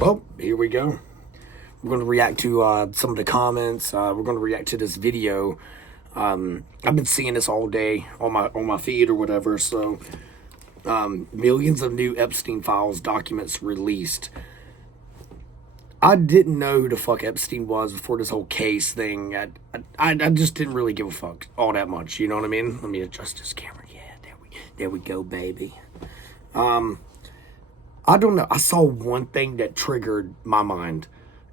Well, here we go. We're going to react to some of the comments. We're going to react to this video. I've been seeing this all day on my feed or whatever. So, millions of new Epstein files documents released. I didn't know who the fuck Epstein was before this whole case thing. I just didn't really give a fuck all that much. You know what I mean? Let me adjust this camera. Yeah, there we go, baby. I don't know. I saw one thing that triggered my mind.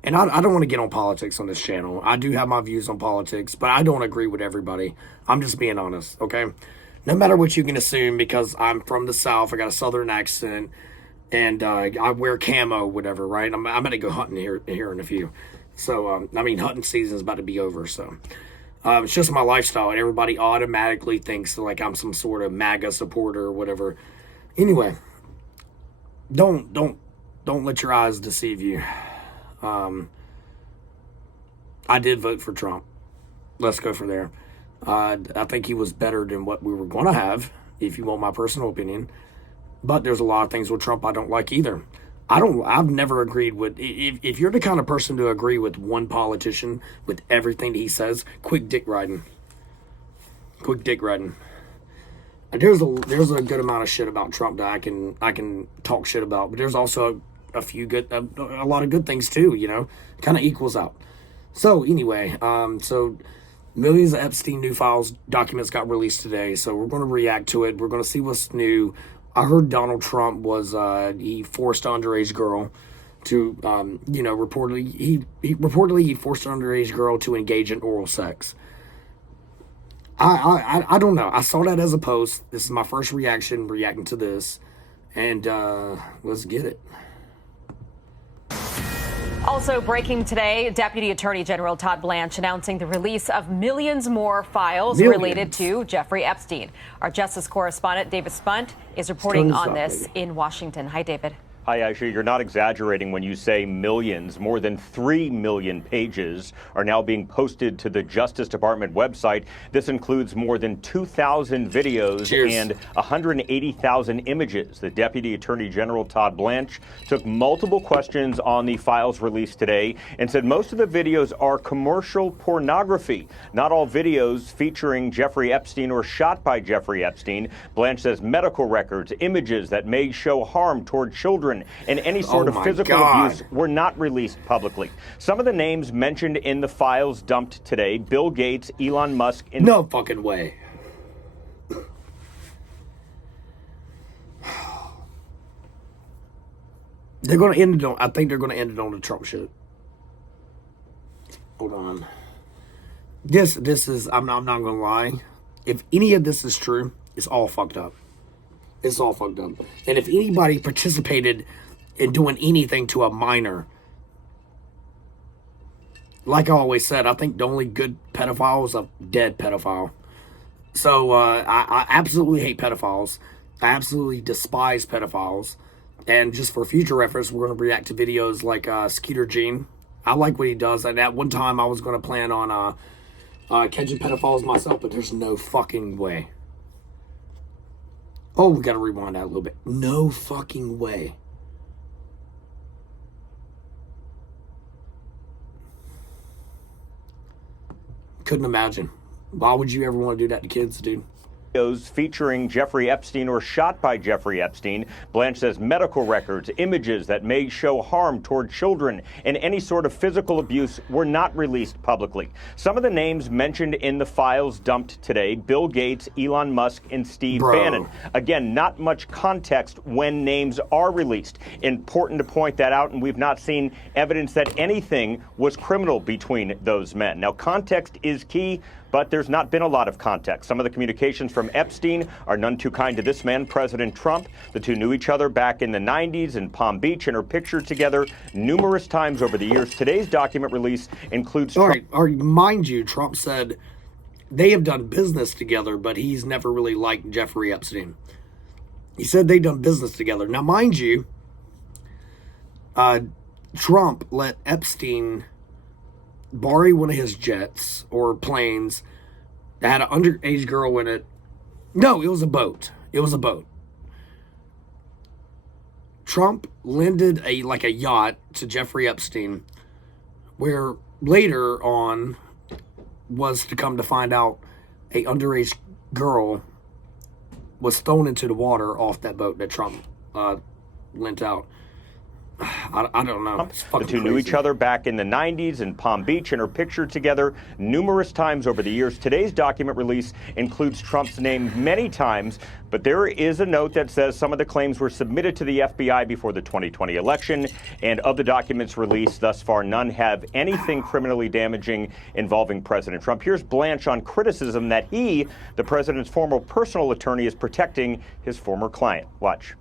And I don't want to get on politics on this channel. I do have my views on politics, but I don't agree with everybody. I'm just being honest, okay? No matter what you can assume, because I'm from the South, I got a Southern accent, and I wear camo, whatever, right? I'm going to go hunting here in a few. So, I mean, hunting season's about to be over, so. It's just my lifestyle, and everybody automatically thinks like I'm some sort of MAGA supporter or whatever. Anyway, don't let your eyes deceive you. I did vote for Trump. Let's go for there. I think he was better than what we were going to have, if you want my personal opinion. But there's a lot of things with Trump I don't like either. I've never agreed with, if you're the kind of person to agree with one politician, with everything that he says, quick dick riding. Quick dick riding. There's a good amount of shit about Trump that I can talk shit about, but there's also a lot of good things too, you know, kind of equals out. So anyway, so millions of Epstein new files documents got released today, so we're going to react to it. We're going to see what's new. I heard Donald Trump was he forced an underage girl to you know, reportedly he forced an underage girl to engage in oral sex. I don't know. I saw that as a post. This is my first reacting to this, and let's get it. Also breaking today, Deputy Attorney General Todd Blanche announcing the release of millions more files related to Jeffrey Epstein. Our Justice correspondent, David Spunt, is reporting on this in Washington. Hi, David. Hi, Aisha. You're not exaggerating when you say millions. More than 3 million pages are now being posted to the Justice Department website. This includes more than 2,000 videos and 180,000 images. The Deputy Attorney General Todd Blanche took multiple questions on the files released today and said most of the videos are commercial pornography. Not all videos featuring Jeffrey Epstein or shot by Jeffrey Epstein. Blanche says medical records, images that may show harm toward children, and any sort of physical abuse were not released publicly. Some of the names mentioned in the files dumped today: Bill Gates, Elon Musk, and no fucking way. They're going to end it on, I think they're going to end it on the Trump shit. Hold on. This is, I'm not going to lie. If any of this is true, it's all fucked up. It's all fucked up. And if anybody participated in doing anything to a minor, like I always said, I think the only good pedophile is a dead pedophile. So I absolutely hate pedophiles. I absolutely despise pedophiles. And just for future reference, we're going to react to videos like Skeeter Gene. I like what he does. And at one time, I was going to plan on catching pedophiles myself, but there's no fucking way. Oh, we got to rewind that a little bit. No fucking way. Couldn't imagine. Why would you ever want to do that to kids, dude? Featuring Jeffrey Epstein or shot by Jeffrey Epstein. Blanche says medical records, images that may show harm toward children, and any sort of physical abuse were not released publicly. Some of the names mentioned in the files dumped today: Bill Gates, Elon Musk, and Steve Bannon. Again, not much context when names are released. Important to point that out, and we've not seen evidence that anything was criminal between those men. Now, context is key, but there's not been a lot of context. Some of the communications from Epstein are none too kind to this man, President Trump. The two knew each other back in the 90s in Palm Beach and are pictured together numerous times over the years. Today's document release includes... All right, mind you, Trump said they have done business together, but he's never really liked Jeffrey Epstein. He said they've done business together. Now, mind you, Trump let Epstein borrow one of his jets or planes that had an underage girl in it. No, it was a boat. It was a boat. Trump lended a yacht to Jeffrey Epstein, where later on was to come to find out a underage girl was thrown into the water off that boat that Trump lent out. I don't know. The two knew each other back in the 90s in Palm Beach and are pictured together numerous times over the years. Today's document release includes Trump's name many times, but there is a note that says some of the claims were submitted to the FBI before the 2020 election, and of the documents released thus far, none have anything criminally damaging involving President Trump. Here's Blanche on criticism that he, the president's former personal attorney, is protecting his former client. Watch.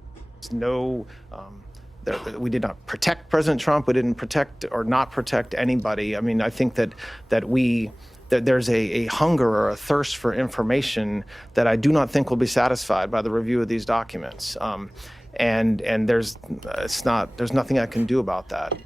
We did not protect President Trump. We didn't protect or not protect anybody. I mean, I think that there's a hunger or a thirst for information that I do not think will be satisfied by the review of these documents. And there's nothing I can do about that.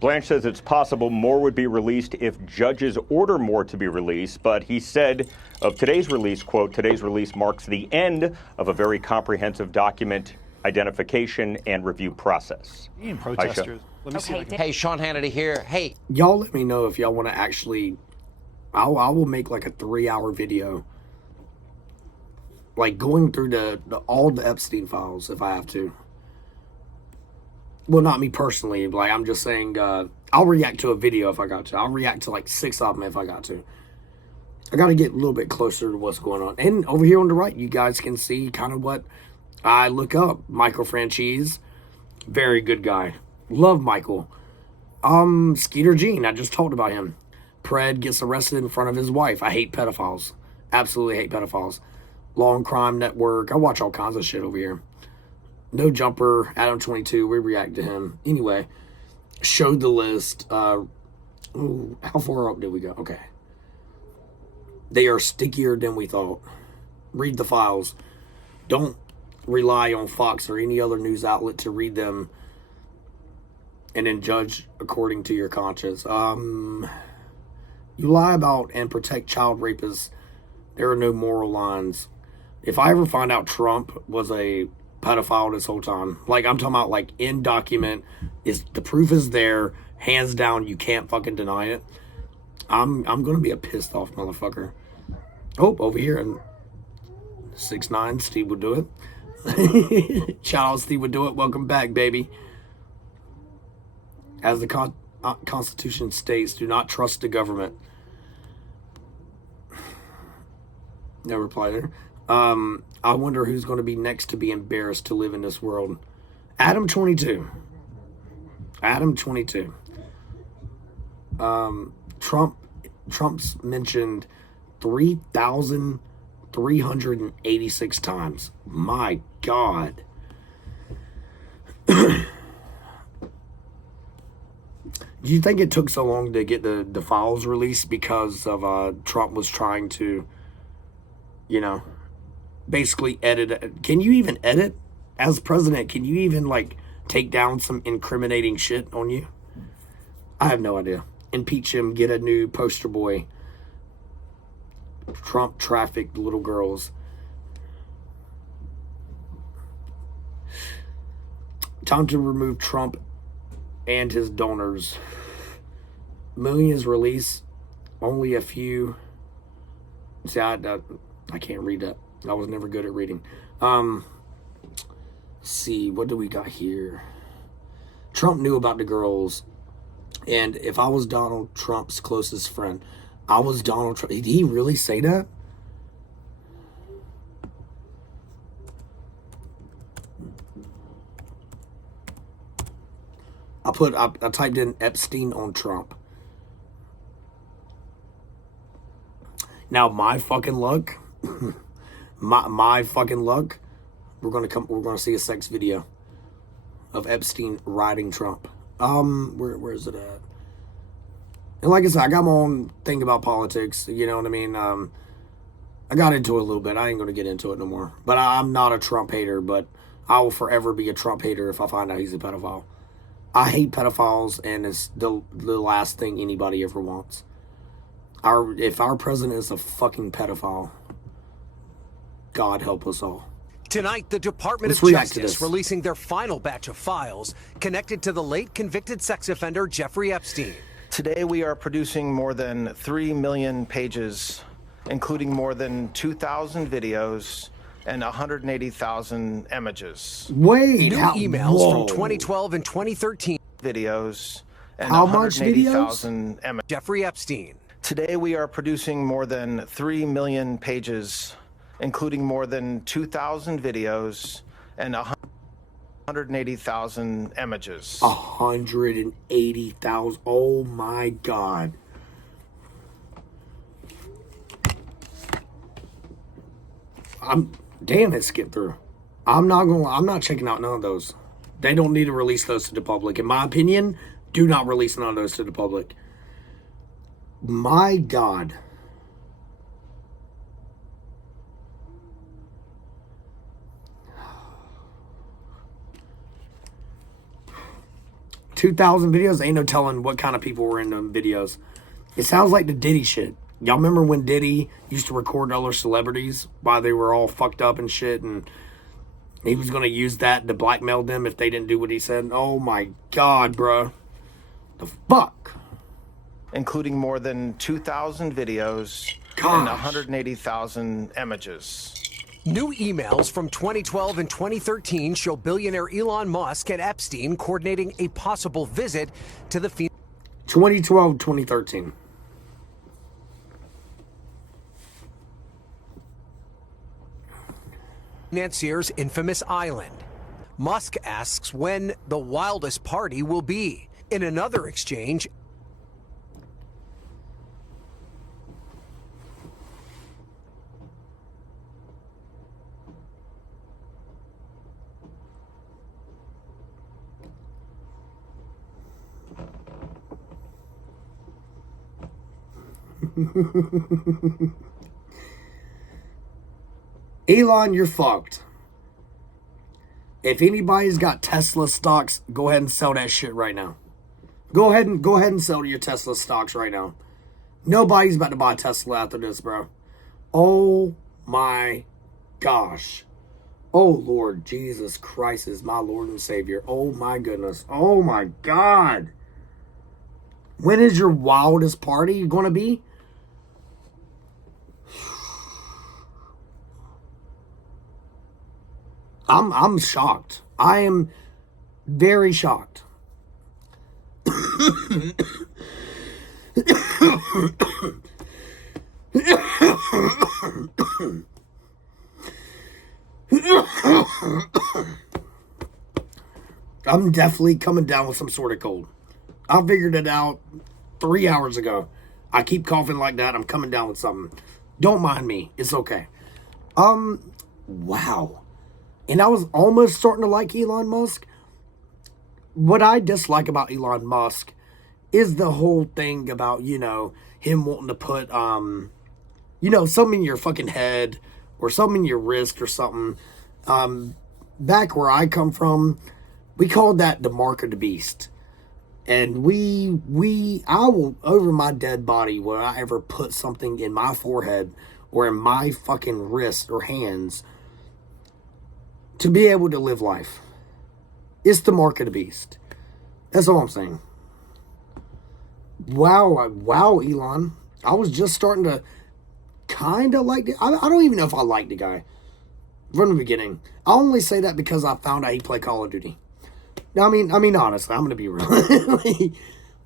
Blanche says it's possible more would be released if judges order more to be released, but he said of today's release, quote, today's release marks the end of a very comprehensive document identification and review process. Protesters. Let me see. Hey, Sean Hannity here. Hey, y'all let me know if y'all want to actually, I will make like a 3-hour video, like going through all the Epstein files if I have to. Well, not me personally, like I'm just saying, I'll react to a video if I got to. I'll react to like 6 of them if I got to. I got to get a little bit closer to what's going on. And over here on the right, you guys can see kind of what I look up. Michael Franchise, very good guy. Love Michael. Skeeter Jean, I just talked about him. Pred gets arrested in front of his wife. I hate pedophiles. Absolutely hate pedophiles. Long Crime Network. I watch all kinds of shit over here. No Jumper, Adam 22, we react to him. Anyway, showed the list. How far up did we go? Okay. They are stickier than we thought. Read the files. Don't rely on Fox or any other news outlet to read them and then judge according to your conscience. You lie about and protect child rapists. There are no moral lines. If I ever find out Trump was a pedophile this whole time, like I'm talking about like in document, is the proof is there, hands down, you can't fucking deny it. I'm gonna be a pissed off motherfucker. Oh, over here in 6'9", Steve would do it. Child Steve would do it. Welcome back, baby. As the Constitution states, do not trust the government. No reply there. I wonder who's going to be next to be embarrassed to live in this world. Adam 22. Adam 22. Trump's mentioned 3,386 times. My God. Do you think it took so long to get the files released because of Trump was trying to, basically edit? Can you even edit as president? Can you even like take down some incriminating shit on you? I have no idea. Impeach him, get a new poster boy. Trump trafficked little girls. Time to remove Trump and his donors. Millions release, only a few. See, I can't read that. I was never good at reading. See, what do we got here? Trump knew about the girls, and if I was Donald Trump's closest friend, I was Donald Trump. Did he really say that? I typed in Epstein on Trump. Now my fucking luck, my fucking luck, we're gonna see a sex video of Epstein riding Trump. Where is it at? And like I said, I got my own thing about politics, you know what I mean? I got into it a little bit. I ain't gonna get into it no more. But I'm not a Trump hater, but I will forever be a Trump hater if I find out he's a pedophile. I hate pedophiles, and it's the last thing anybody ever wants. If our president is a fucking pedophile, God help us all. Tonight, the Department Let's of react to Justice this. releasing their final batch of files connected to the late convicted sex offender Jeffrey Epstein. Today we are producing more than 3 million pages, including more than 2,000 videos and 180,000 images. Wait, New emails from 2012 and 2013. Videos and How much 180,000 images. Jeffrey Epstein. Today we are producing more than 3 million pages, including more than 2,000 videos and 180,000 images. 180,000. Oh my God. Damn it, skip through. I'm not checking out none of those. They don't need to release those to the public. In my opinion, do not release none of those to the public. My God. $2,000 videos, ain't no telling what kind of people were in them videos. It sounds like the Diddy shit. Y'all remember when Diddy used to record other celebrities while they were all fucked up and shit, and he was going to use that to blackmail them if they didn't do what he said? Oh my God, bruh. The fuck? Including more than 2,000 videos Gosh. and 180,000 images. New emails from 2012 and 2013 show billionaire Elon Musk and Epstein coordinating a possible visit to the 2012, 2013. financier's infamous island. Musk asks when the wildest party will be. In another exchange, Elon, you're fucked. If anybody's got Tesla stocks, go ahead and sell that shit right now. Go ahead and sell your Tesla stocks right now. Nobody's about to buy Tesla after this, bro. Oh my gosh. Oh Lord Jesus Christ is my Lord and Savior. Oh my goodness. Oh my God. When is your wildest party gonna be? I'm shocked. I am very shocked. I'm definitely coming down with some sort of cold. I figured it out 3 hours ago. I keep coughing like that. I'm coming down with something. Don't mind me. It's okay. Wow. And I was almost starting to like Elon Musk. What I dislike about Elon Musk is the whole thing about, him wanting to put, something in your fucking head or something in your wrist or something. Back where I come from, we called that the mark of the beast. And I will, over my dead body, will I ever put something in my forehead or in my fucking wrist or hands to be able to live life. It's the mark of the beast. That's all I'm saying. Wow, Elon. I was just starting to kind of like it. I don't even know if I like the guy from the beginning. I only say that because I found out he played Call of Duty. I mean, honestly, I'm going to be real.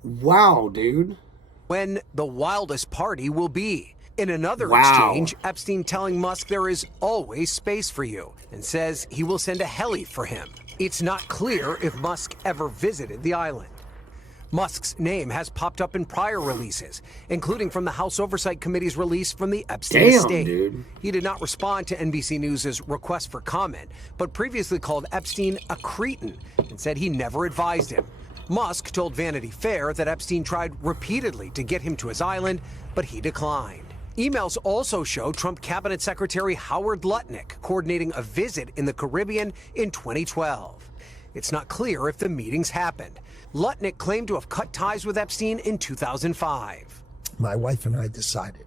Wow, dude. when the wildest party will be. In another Wow. exchange, Epstein telling Musk there is always space for you and says he will send a heli for him. It's not clear if Musk ever visited the island. Musk's name has popped up in prior releases, including from the House Oversight Committee's release from the Epstein estate. Dude. He did not respond to NBC News' request for comment, but previously called Epstein a cretin and said he never advised him. Musk told Vanity Fair that Epstein tried repeatedly to get him to his island, but he declined. Emails also show Trump Cabinet Secretary Howard Lutnick coordinating a visit in the Caribbean in 2012. It's not clear if the meetings happened. Lutnick claimed to have cut ties with Epstein in 2005. My wife and I decided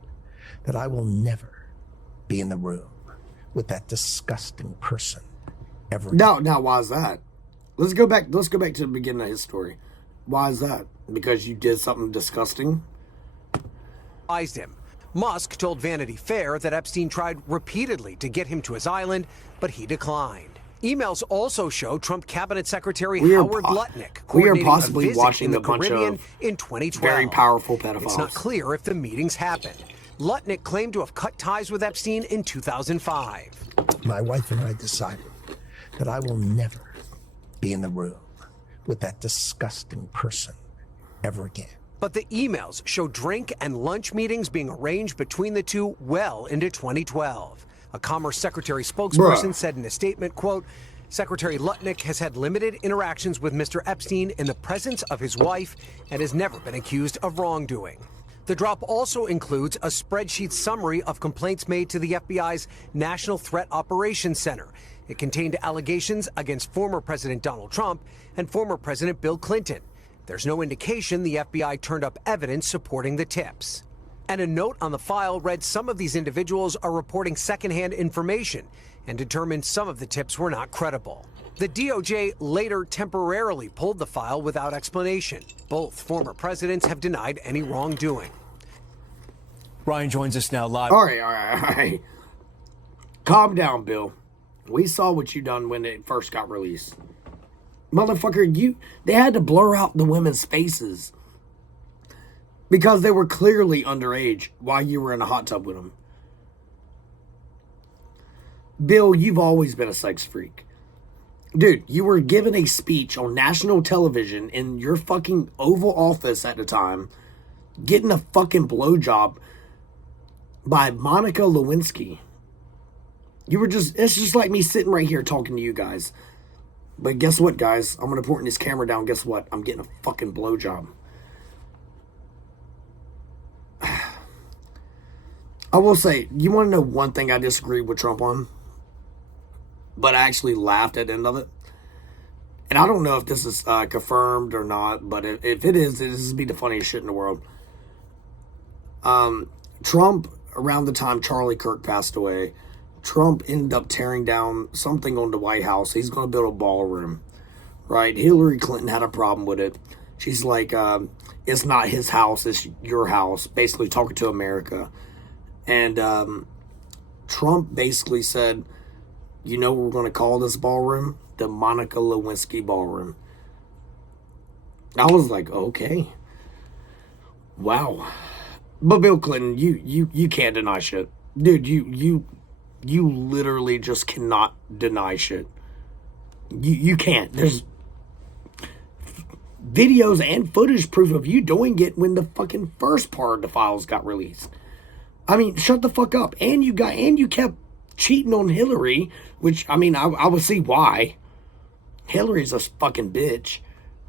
that I will never be in the room with that disgusting person ever. Now, why is that? Let's go back to the beginning of his story. Why is that? Because you did something disgusting? Advised him. Musk told Vanity Fair that Epstein tried repeatedly to get him to his island, but he declined. Emails also show Trump Cabinet Secretary Howard Lutnick coordinating a visit in the Caribbean in 2012. Very powerful pedophiles. It's not clear if the meetings happened. Lutnick claimed to have cut ties with Epstein in 2005. My wife and I decided that I will never be in the room with that disgusting person ever again. But the emails show drink and lunch meetings being arranged between the two well into 2012. A Commerce Secretary spokesperson said in a statement, quote, Secretary Lutnick has had limited interactions with Mr. Epstein in the presence of his wife and has never been accused of wrongdoing. The drop also includes a spreadsheet summary of complaints made to the FBI's National Threat Operations Center. It contained allegations against former President Donald Trump and former President Bill Clinton. There's no indication the FBI turned up evidence supporting the tips. And a note on the file read some of these individuals are reporting secondhand information and determined some of the tips were not credible. The DOJ later temporarily pulled the file without explanation. Both former presidents have denied any wrongdoing. Ryan joins us now live. All right. Calm down, Bill. We saw what you done when it first got released. Motherfucker, they had to blur out the women's faces because they were clearly underage while you were in a hot tub with them. Bill, you've always been a sex freak. Dude, you were given a speech on national television in your fucking Oval Office at the time, getting a fucking blowjob by Monica Lewinsky. It's just like me sitting right here talking to you guys. But guess what, guys? I'm going to point this camera down. Guess what? I'm getting a fucking blowjob. I will say, you want to know one thing I disagree with Trump on? But I actually laughed at the end of it. And I don't know if this is confirmed or not, but if it is, this would be the funniest shit in the world. Trump, around the time Charlie Kirk passed away, Trump ended up tearing down something on the White House. He's going to build a ballroom, right? Hillary Clinton had a problem with it. She's like, it's not his house, it's your house, basically talking to America. And Trump basically said, you know what we're going to call this ballroom? The Monica Lewinsky Ballroom. I was like, okay. Wow. But Bill Clinton, you can't deny shit. Dude, you literally just cannot deny shit. You can't. There's videos and footage proof of you doing it when the fucking first part of the files got released. I mean, shut the fuck up. And you kept cheating on Hillary, which, I mean, I would see why. Hillary's a fucking bitch.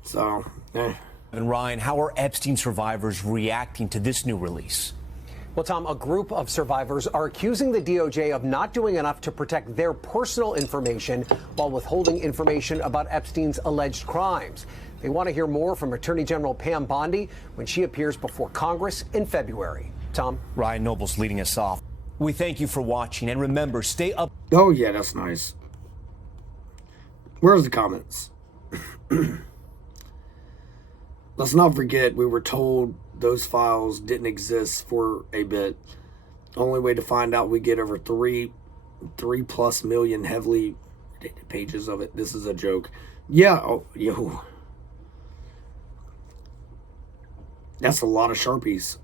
So, And Ryan, how are Epstein survivors reacting to this new release? Well, Tom, a group of survivors are accusing the DOJ of not doing enough to protect their personal information while withholding information about Epstein's alleged crimes. They want to hear more from Attorney General Pam Bondi when she appears before Congress in February. Tom? Ryan Noble's leading us off. We thank you for watching, and remember, stay up. Oh, yeah, that's nice. Where's the comments? Let's not forget, we were told those files didn't exist for a bit. Only way to find out, we get over 3+ million heavily dated pages of it. This is a joke. Yeah, yo. That's a lot of Sharpies.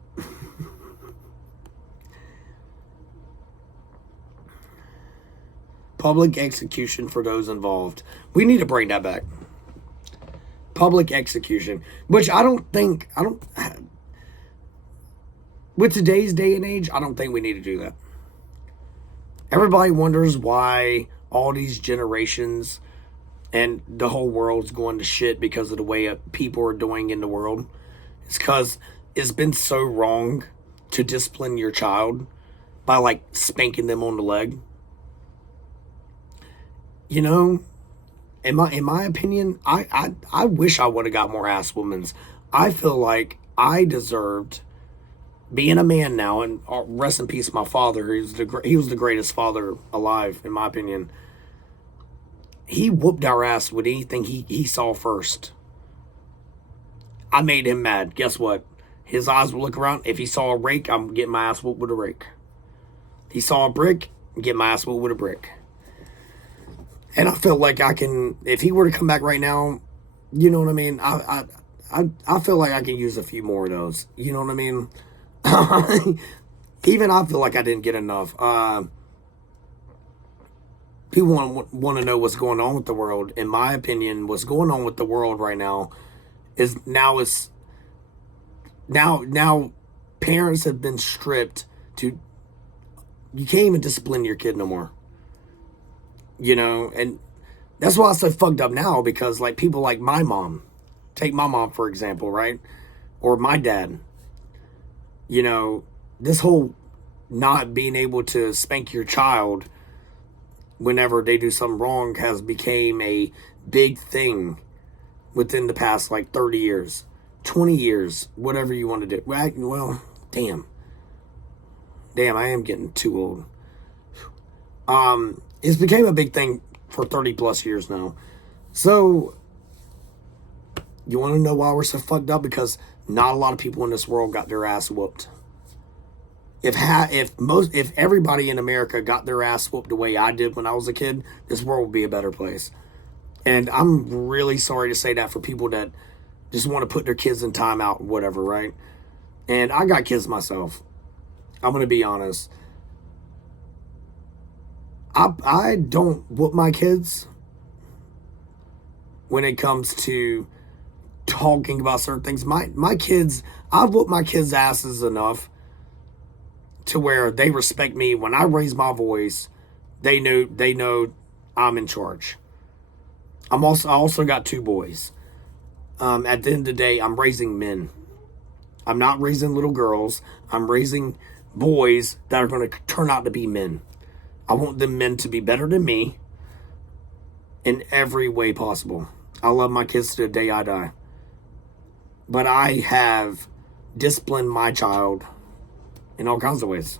Public execution for those involved. We need to bring that back. Public execution. Which with today's day and age, I don't think we need to do that. Everybody wonders why all these generations and the whole world's going to shit because of the way people are doing in the world. It's because it's been so wrong to discipline your child by, like, spanking them on the leg. You know, in my opinion, I wish I would have got more ass women's. I feel like I deserved being a man now, and rest in peace, my father. He was the greatest father alive, in my opinion. He whooped our ass with anything he saw first. I made him mad. Guess what? His eyes would look around. If he saw a rake, I'm getting my ass whooped with a rake. He saw a brick, get my ass whooped with a brick. And I feel like I can, if he were to come back right now, you know what I mean? I feel like I can use a few more of those. You know what I mean? Even I feel like I didn't get enough. People want to know what's going on with the world. In my opinion, what's going on with the world right now is now parents have been stripped to, you can't even discipline your kid no more. You know, and that's why it's so fucked up now, because like people like my mom, take my mom for example, right? Or my dad. You know, this whole not being able to spank your child whenever they do something wrong has became a big thing within the past like 30 years, 20 years, whatever you want to do. Well, damn, I am getting too old. It's became a big thing for 30 plus years now. So, you want to know why we're so fucked up? Because not a lot of people in this world got their ass whooped. If everybody in America got their ass whooped the way I did when I was a kid, this world would be a better place. And I'm really sorry to say that for people that just want to put their kids in timeout or whatever, right? And I got kids myself. I'm going to be honest. I don't whoop my kids when it comes to talking about certain things. My kids, I've whooped my kids' asses enough to where they respect me. When I raise my voice, they know I'm in charge. I also got 2 boys. At the end of the day, I'm raising men. I'm not raising little girls. I'm raising boys that are going to turn out to be men. I want them men to be better than me in every way possible. I love my kids to the day I die. But I have disciplined my child in all kinds of ways.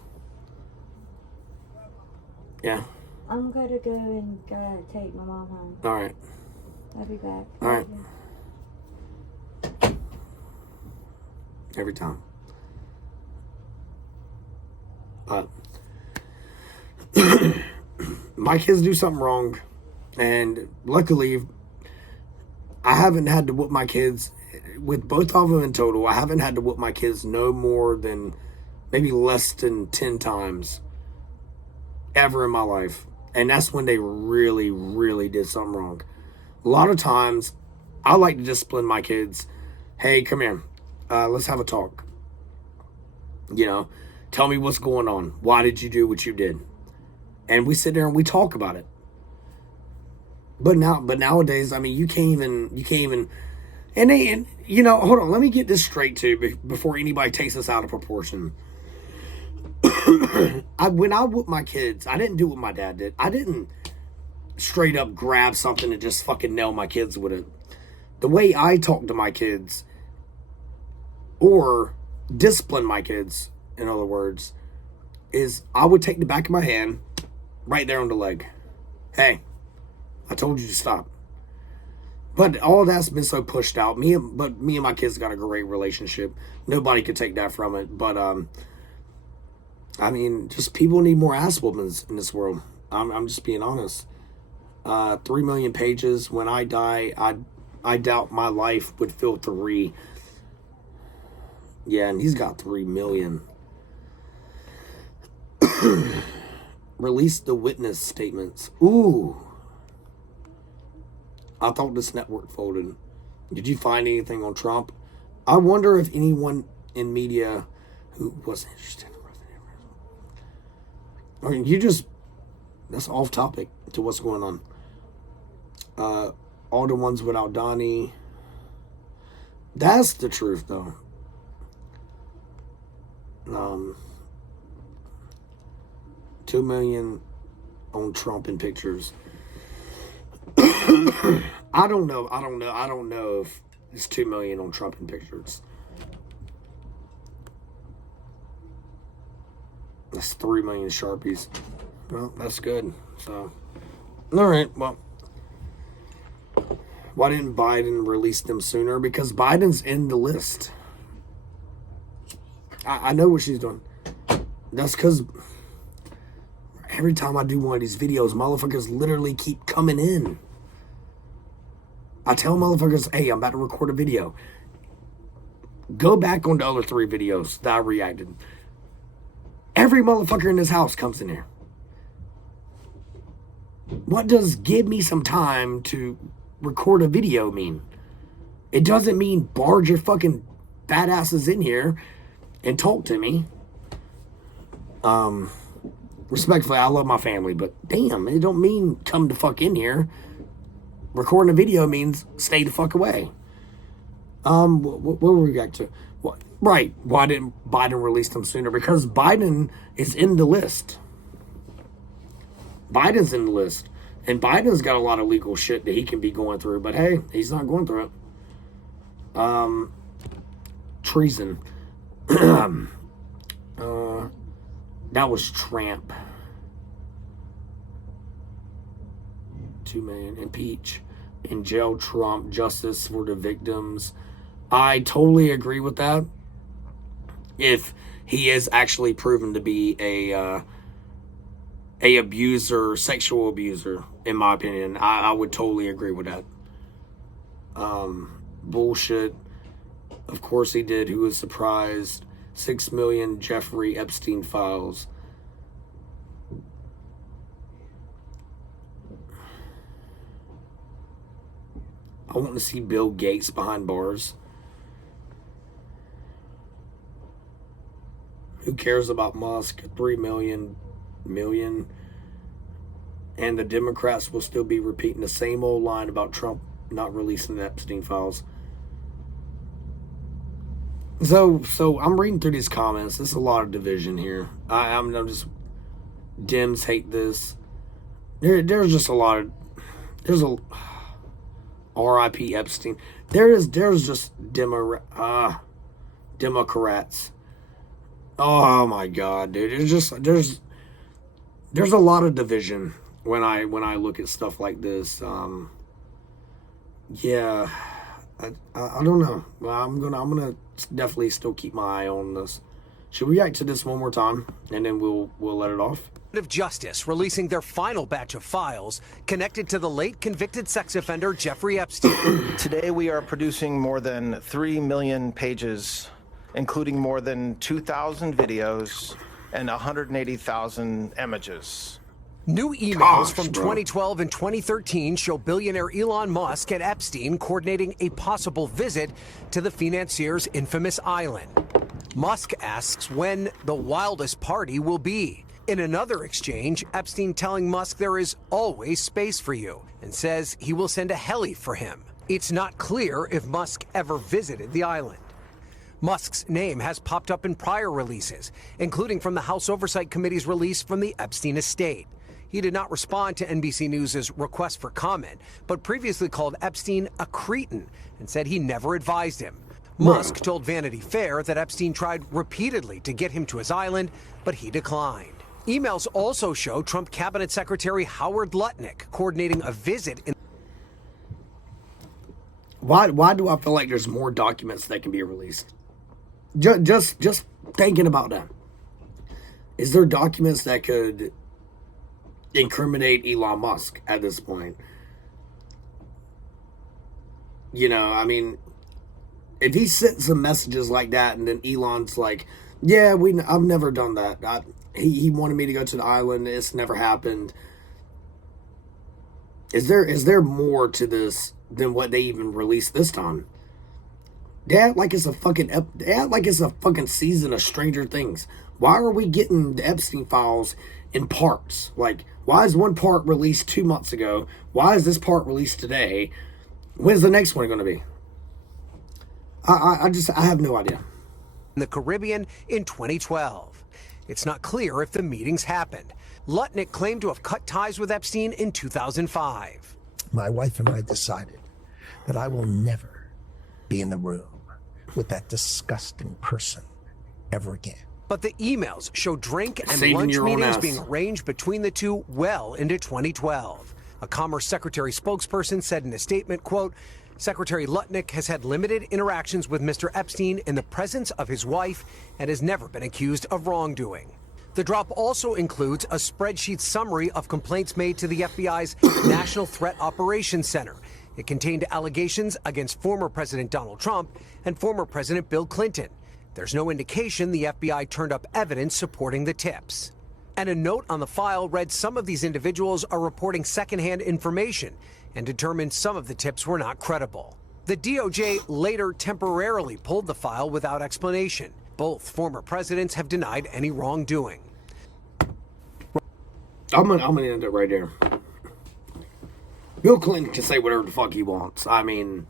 Yeah. I'm gonna go and take my mom home. All right. I'll be back. All right. Every time. But my kids do something wrong, and luckily I haven't had to whoop my kids. With both of them in total, I haven't had to whoop my kids no more than maybe less than 10 times ever in my life. And that's when they really, really did something wrong. A lot of times, I like to discipline my kids. Hey, come here. Let's have a talk. You know, tell me what's going on. Why did you do what you did? And we sit there and we talk about it. But nowadays, I mean, you can't even, and you know, hold on, let me get this straight too, before anybody takes this out of proportion. When I whooped my kids, I didn't do what my dad did. I didn't straight up grab something and just fucking nail my kids with it. The way I talk to my kids, or discipline my kids, in other words, is I would take the back of my hand, right there on the leg. Hey, I told you to stop. But all that's been so pushed out. Me and my kids got a great relationship. Nobody could take that from it. But I mean, just people need more ass whoopings in this world. I'm just being honest. 3 million pages. When I die, I doubt my life would fill 3. Yeah, and he's got 3 million. Release the witness statements. Ooh. I thought this network folded. Did you find anything on Trump? I wonder if anyone in media who was interested. I mean, that's off topic to what's going on. All the ones without Donnie. That's the truth, though. 2 million on Trump in pictures. I don't know if it's 2 million on Trump in pictures. That's 3 million Sharpies. Well, that's good. So, all right. Well, why didn't Biden release them sooner? Because Biden's in the list. I know what she's doing. That's because every time I do one of these videos, motherfuckers literally keep coming in. I tell motherfuckers, hey, I'm about to record a video. Go back on the other 3 videos that I reacted. Every motherfucker in this house comes in here. What does give me some time to record a video mean? It doesn't mean barge your fucking fat asses in here and talk to me. Respectfully, I love my family, but damn, it don't mean come the fuck in here. Recording a video means stay the fuck away. What were we got to? What? Right. Why didn't Biden release them sooner? Because Biden is in the list. Biden's in the list. And Biden's got a lot of legal shit that he can be going through. But hey, he's not going through it. Treason. That was Trump. 2 million. Impeach. In jail Trump. Justice for the victims. I totally agree with that. If he is actually proven to be a abuser, sexual abuser, in my opinion, I would totally agree with that. Bullshit. Of course he did. Who was surprised? 6 million Jeffrey Epstein files. I want to see Bill Gates behind bars. Who cares about Musk? 3 million. And the Democrats will still be repeating the same old line about Trump not releasing the Epstein files. So I'm reading through these comments. There's a lot of division here. I'm just, Dems hate this. There's just a lot of, there's a R.I.P. Epstein. There's just Democrats. Oh my God, dude! There's a lot of division when I look at stuff like this. Yeah, I don't know. Well, I'm gonna definitely still keep my eye on this. Should we react to this one more time and then we'll let it off? Of Justice releasing their final batch of files connected to the late convicted sex offender Jeffrey Epstein. Today we are producing more than 3 million pages, including more than 2,000 videos and 180,000 images. New emails from 2012 and 2013 show billionaire Elon Musk and Epstein coordinating a possible visit to the financier's infamous island. Musk asks when the wildest party will be. In another exchange, Epstein telling Musk there is always space for you and says he will send a heli for him. It's not clear if Musk ever visited the island. Musk's name has popped up in prior releases, including from the House Oversight Committee's release from the Epstein estate. He did not respond to NBC News' request for comment, but previously called Epstein a cretin and said he never advised him. Musk told Vanity Fair that Epstein tried repeatedly to get him to his island, but he declined. Emails also show Trump Cabinet Secretary Howard Lutnick coordinating a visit in. Why do I feel like there's more documents that can be released? Just thinking about that. Is there documents that could incriminate Elon Musk at this point? You know, I mean, if he sent some messages like that and then Elon's like, yeah, I've never done that. He wanted me to go to the island. It's never happened. Is there more to this than what they even released this time? They act like it's a fucking season of Stranger Things. Why are we getting the Epstein files in parts? Like, why is one part released 2 months ago? Why is this part released today? When's the next one going to be? I have no idea. In the Caribbean in 2012. It's not clear if the meetings happened. Lutnick claimed to have cut ties with Epstein in 2005. My wife and I decided that I will never be in the room with that disgusting person ever again. But the emails show drink and Saving lunch your own meetings ass. being arranged between the two well into 2012. A Commerce Secretary spokesperson said in a statement, quote, Secretary Lutnick has had limited interactions with Mr. Epstein in the presence of his wife and has never been accused of wrongdoing. The drop also includes a spreadsheet summary of complaints made to the FBI's National Threat Operations Center. It contained allegations against former President Donald Trump and former President Bill Clinton. There's no indication the FBI turned up evidence supporting the tips. And a note on the file read some of these individuals are reporting secondhand information and determined some of the tips were not credible. The DOJ later temporarily pulled the file without explanation. Both former presidents have denied any wrongdoing. I'm gonna end it right there. Bill Clinton can say whatever the fuck he wants. I mean,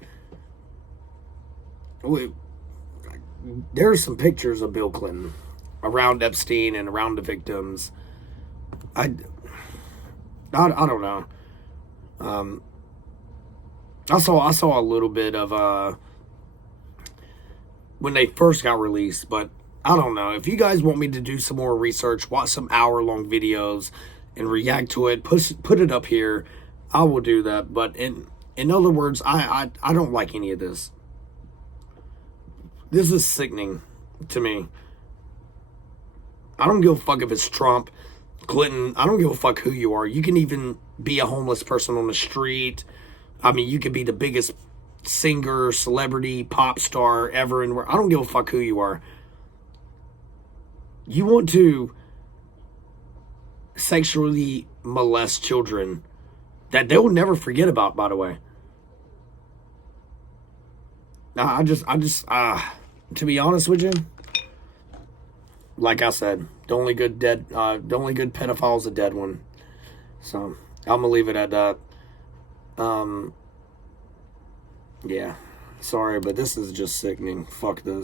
there's some pictures of Bill Clinton around Epstein and around the victims. I don't know. I saw a little bit of when they first got released, but I don't know. If you guys want me to do some more research, watch some hour-long videos, and react to it, put it up here, I will do that. But in other words, I don't like any of this. This is sickening to me. I don't give a fuck if it's Trump, Clinton. I don't give a fuck who you are. You can even be a homeless person on the street. I mean, you could be the biggest singer, celebrity, pop star ever. And I don't give a fuck who you are. You want to sexually molest children that they will never forget about, by the way. To be honest with you, like I said, the only good pedophile is a dead one. So I'm gonna leave it at that. Yeah, sorry, but this is just sickening. Fuck this.